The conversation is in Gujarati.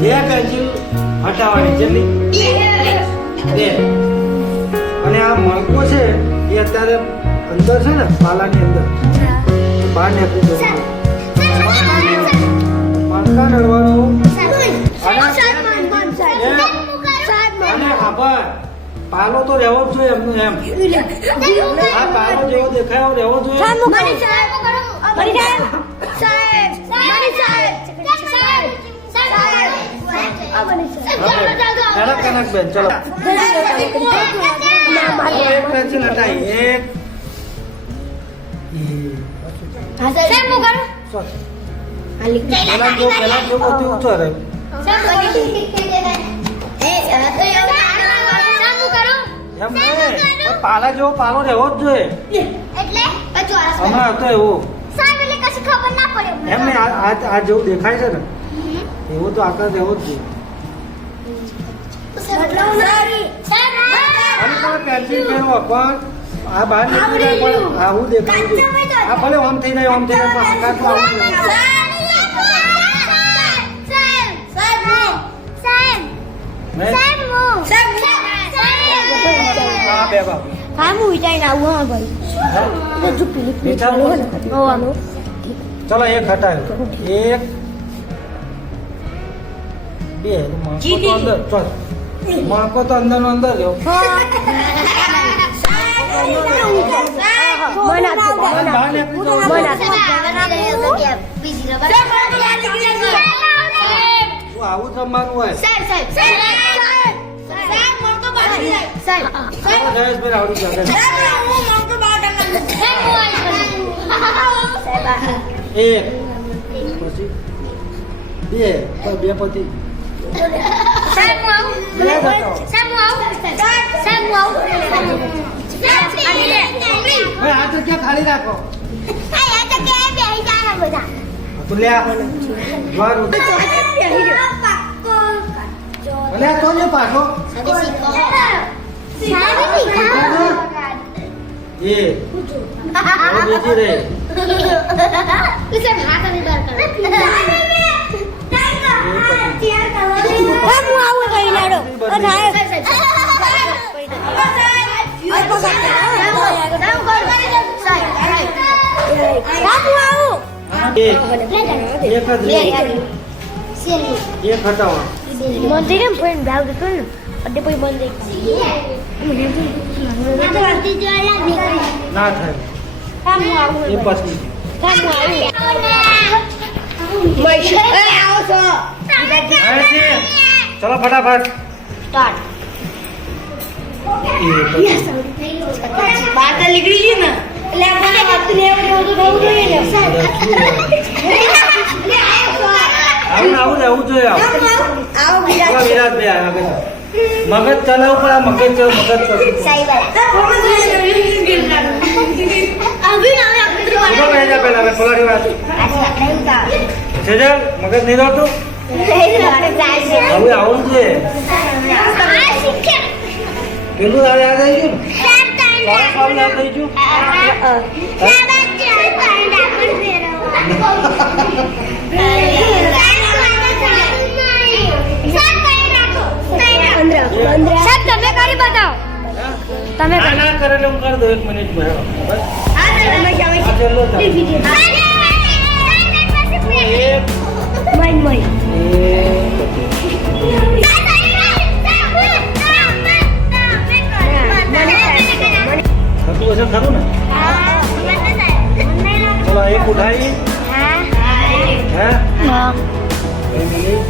જે પેન્સિલ હટાવવાની જેટલી બે. અને આ મણકો છે એ અત્યારે અંદર છે ને પાલાની અંદર બહાર નીકળી જવું મણકા નડવાનું અને આભાર પાલો તો રહેવો જ જોઈએ એમનું એમ આ પાલો જેવો દેખાય એવો રહેવો જોઈએ. કનક બેન ચલો એક પેન્સિલ હટાઈ એક પેલા જો બધું ઊંચો રહે એમ નહીં પાલા જેવો પાલો રહેવો જ જોઈએ હમણાં હતો એવું એમ નહીં આ જેવું દેખાય છે ને એવો તો આકાર રહેવો જ જોઈએ. અને તમે પેન્સિલ ફેરવો પણ આ બહાર નીકળી જાય પણ આવું દેખાય છે આ ભલે આમ થઈ જાય આમ થઈ જાય પણ આકાર તો આવું જ રહે. હા બે બાપ ચલો એક હટાયો એક બે મણકો તો અંદર નો અંદર રહ્યો આવું જ રમવાનું હોય. એક પછી બે પછી આ તો ક્યાં ખાલી રાખો તો લે અને તો ને પાછો એ બીજી રે એક હટાવો મંદિરે પણ ભાવ હતો ને અડે કોઈ મંદિર ના થાય એ પછી ચલો ફટાફટ સ્ટાર્ટ બાર નીકળી ગઈ ને એટલે આપણે વાત ને એવું તો થવું જોઈએ ને આવું રહેવું જોઈએ. આવો વિરાટ ભાઈ આગળ મગજ ચલાવવું પણ આ મગજ પેલા થોડી વાત મગજ નહીં દોડતું હવે આવું છે પેલું યાદ આવી ગયું યાદ થઈ ગયું તમે કરી બતાવો તમે ના કરે હું કરી દો 1 મિનિટ બસ ખરું ને ચલો એક ઉઠાઈ હે હા એક મિનિટ